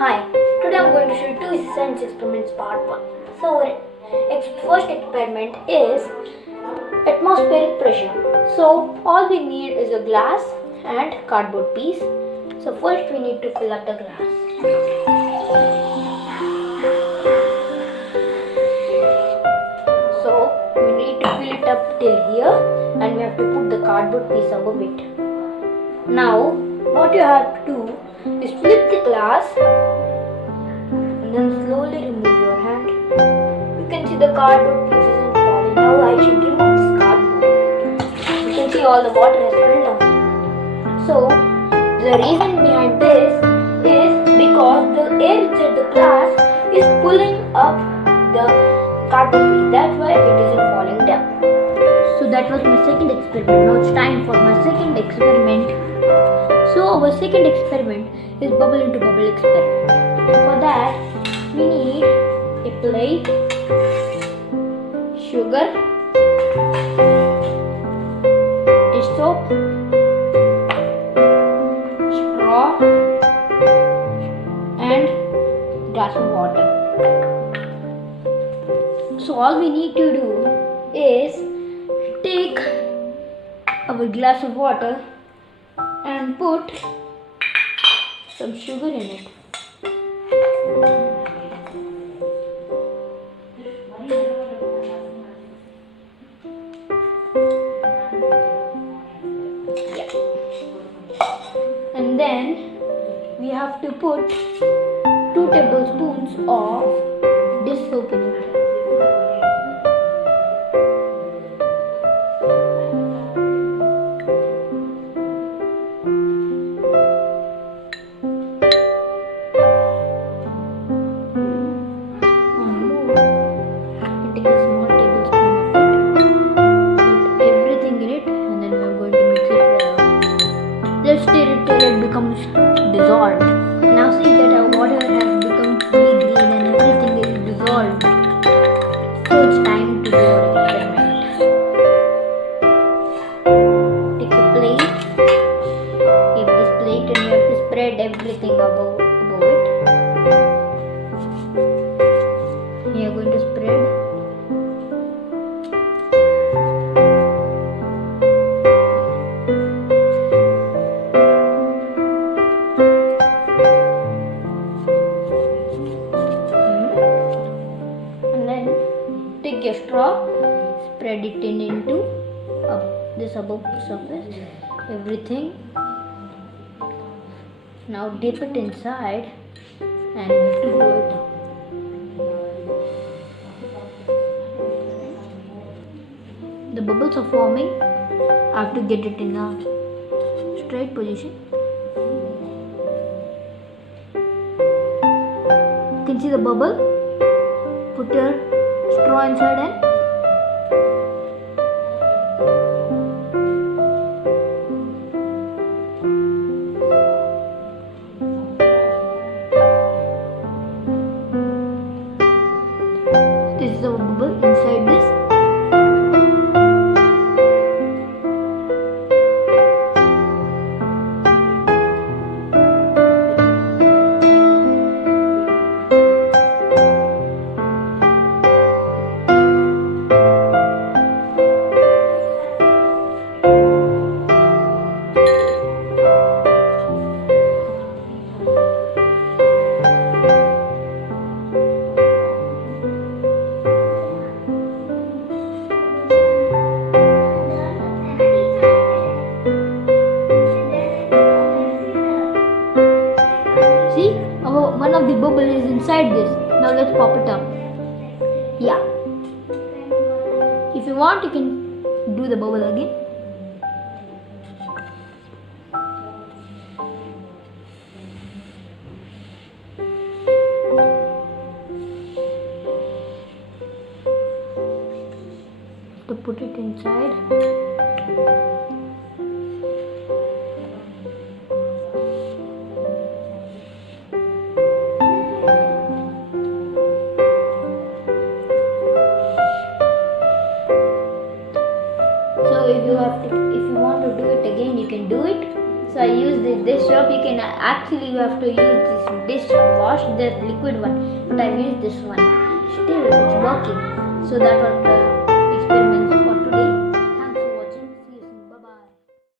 Hi, today I'm going to show you two science experiments part 1. So, first experiment is atmospheric pressure. So, all we need is a glass and cardboard piece. So, first we need to fill up the glass. So, we need to fill it up till here and we have to put the cardboard piece above it. Now, what you have to do is flip the glass and then slowly remove your hand. You can see the cardboard piece isn't falling. Now I should remove this cardboard. You can see all the water has filled up. So the reason behind this is because the air inside the glass is pulling up the cardboard piece. That's why it isn't falling down. So that was my second experiment. Now it's time for my second experiment. So our second experiment is bubble into bubble experiment. For that we need a plate, sugar, a soap, straw and glass of water. So all we need to do is take our glass of water and put some sugar in it. Yeah. And then we have to put 2 tablespoons of dish soap in it. Let's stir it till it becomes dissolved. Now see that our water has become really green and everything is dissolved. So it's time to do our experiment. Take a plate. Take this plate and you have to spread everything above it. We are going to spread. Take a straw, spread it into this above surface, everything. Now dip it inside and to blow it up. The bubbles are forming. I have to get it in a straight position. You can see the bubble. Put your straw inside and this is the bubble inside this. See, one of the bubble is inside this. Now let's pop it up. Yeah. If you want, you can do the bubble again. To put it inside. So if you want to do it again, you can do it. So I use this soap. You have to use this dish wash washed the liquid one, but I've used this one. Still, it's working. So that was the